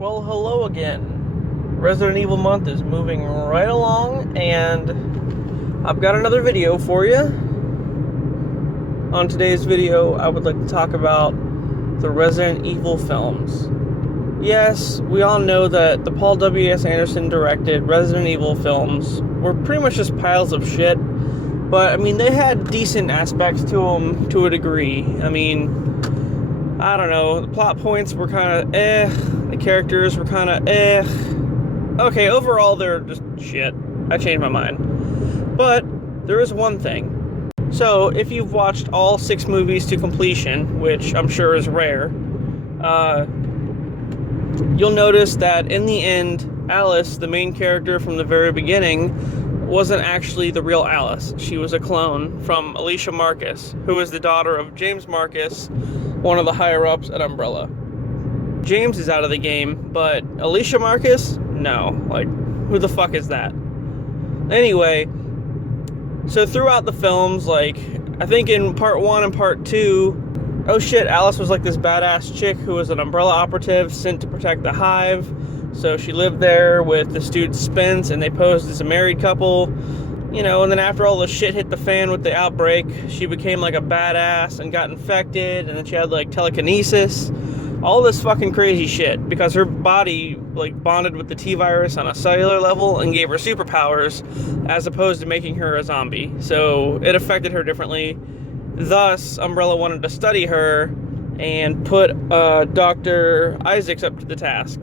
Well, hello again. Resident Evil month is moving right along, and I've got another video for you. On today's video, I would like to talk about the Resident Evil films. Yes, we all know that the Paul W.S. Anderson directed Resident Evil films were pretty much just piles of shit, but I mean, they had decent aspects to them to a degree. I mean, I don't know, the plot points were kind of the characters were kind of Okay, overall they're just shit. I changed my mind. But there is one thing. So, if you've watched all 6 movies to completion, which I'm sure is rare, you'll notice that in the end, Alice, the main character from the very beginning, wasn't actually the real Alice. She was a clone from Alicia Marcus, who is the daughter of James Marcus, one of the higher-ups at Umbrella. James is out of the game, but Alicia Marcus? No. Like, who the fuck is that? Anyway, so throughout the films, like, I think in part 1 and part 2, oh shit, Alice was like this badass chick who was an Umbrella operative sent to protect the Hive. So she lived there with this dude Spence, and they posed as a married couple. You know, and then after all the shit hit the fan with the outbreak, she became like a badass and got infected, and then she had like telekinesis. All this fucking crazy shit, because her body like bonded with the T-virus on a cellular level and gave her superpowers, as opposed to making her a zombie. So it affected her differently. Thus, Umbrella wanted to study her and put Dr. Isaacs up to the task.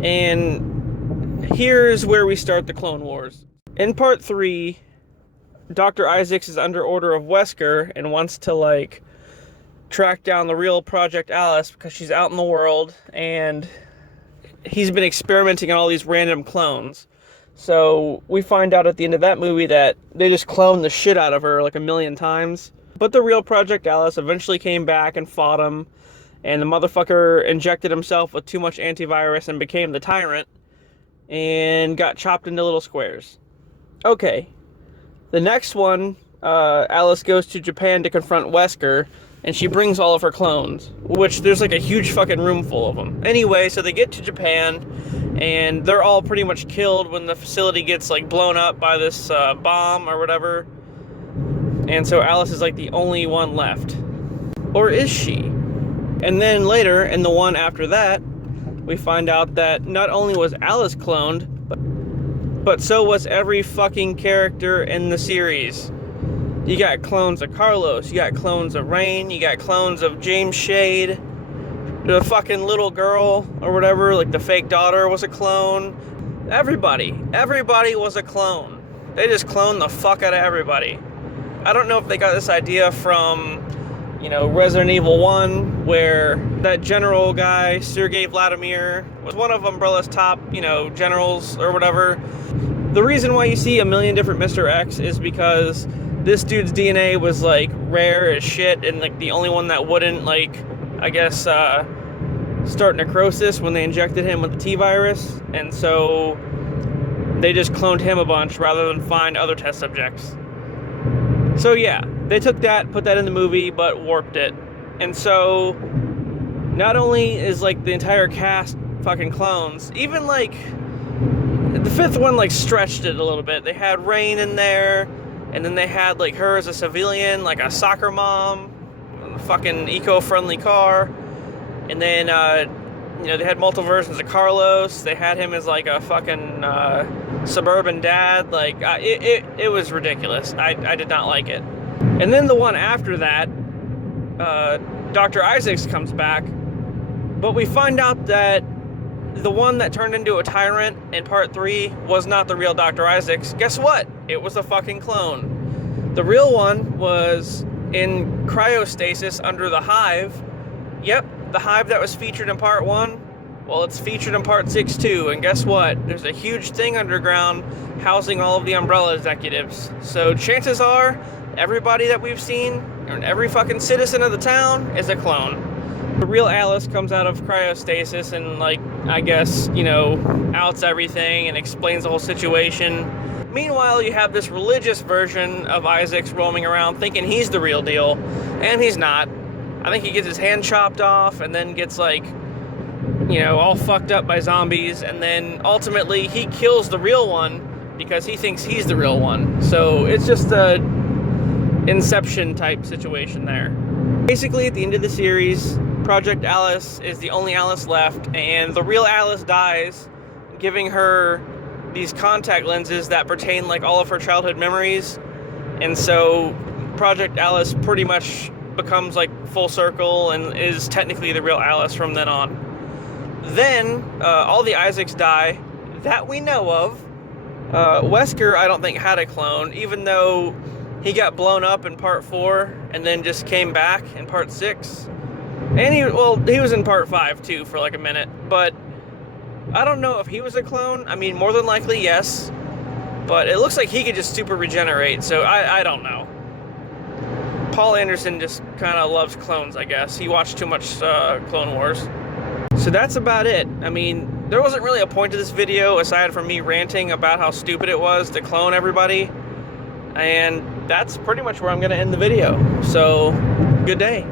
And here's where we start the Clone Wars. In part 3, Dr. Isaacs is under order of Wesker and wants to, like, track down the real Project Alice because she's out in the world, and he's been experimenting on all these random clones. So we find out at the end of that movie that they just cloned the shit out of her like a million times. But the real Project Alice eventually came back and fought him, and the motherfucker injected himself with too much antivirus and became the Tyrant, and got chopped into little squares. Okay, the next one, Alice goes to Japan to confront Wesker, and she brings all of her clones, which there's like a huge fucking room full of them. Anyway, so they get to Japan, and they're all pretty much killed when the facility gets like blown up by this bomb or whatever. And so Alice is like the only one left. Or is she? And then later, in the one after that, we find out that not only was Alice cloned, but so was every fucking character in the series. You got clones of Carlos, you got clones of Rain, you got clones of James Shade, the fucking little girl or whatever, like the fake daughter was a clone. Everybody was a clone. They just cloned the fuck out of everybody. I don't know if they got this idea from, you know, Resident Evil 1, where that general guy, Sergei Vladimir, was one of Umbrella's top, you know, generals or whatever. The reason why you see a million different Mr. X is because this dude's DNA was, like, rare as shit, and, like, the only one that wouldn't, like, I guess, start necrosis when they injected him with the T-virus, and so they just cloned him a bunch rather than find other test subjects. So, yeah, they took that, put that in the movie, but warped it. And so, not only is, like, the entire cast fucking clones, even, like, the 5th one, like, stretched it a little bit. They had Rain in there, and then they had, like, her as a civilian, like a soccer mom, a fucking eco-friendly car. And then, you know, they had multiple versions of Carlos. They had him as, like, a fucking suburban dad. Like, it was ridiculous. I did not like it. And then the one after that, Dr. Isaacs comes back, but we find out that the one that turned into a tyrant in part 3 was not the real Dr. Isaacs. Guess what? It was a fucking clone. The real one was in cryostasis under the Hive. Yep, the Hive that was featured in part 1, well, it's featured in part 6 too, and guess what? There's a huge thing underground housing all of the Umbrella executives. So chances are, everybody that we've seen, and every fucking citizen of the town, is a clone. The real Alice comes out of cryostasis and, like, I guess, you know, outs everything and explains the whole situation. Meanwhile, you have this religious version of Isaacs roaming around thinking he's the real deal, and he's not. I think he gets his hand chopped off and then gets, like, you know, all fucked up by zombies, and then ultimately he kills the real one because he thinks he's the real one. So it's just a Inception type situation there. Basically, at the end of the series, Project Alice is the only Alice left, and the real Alice dies, giving her these contact lenses that pertain like all of her childhood memories. And so Project Alice pretty much becomes like full circle and is technically the real Alice from then on. Then all the Isaacs die that we know of. Wesker, I don't think, had a clone, even though he got blown up in part 4 and then just came back in part 6. And he was in part 5 too for like a minute, but I don't know if he was a clone. I mean, more than likely, yes, but it looks like he could just super regenerate, so I don't know. Paul Anderson just kind of loves clones, I guess. He watched too much Clone Wars. So that's about it. I mean, there wasn't really a point to this video aside from me ranting about how stupid it was to clone everybody. And that's pretty much where I'm going to end the video. So, good day.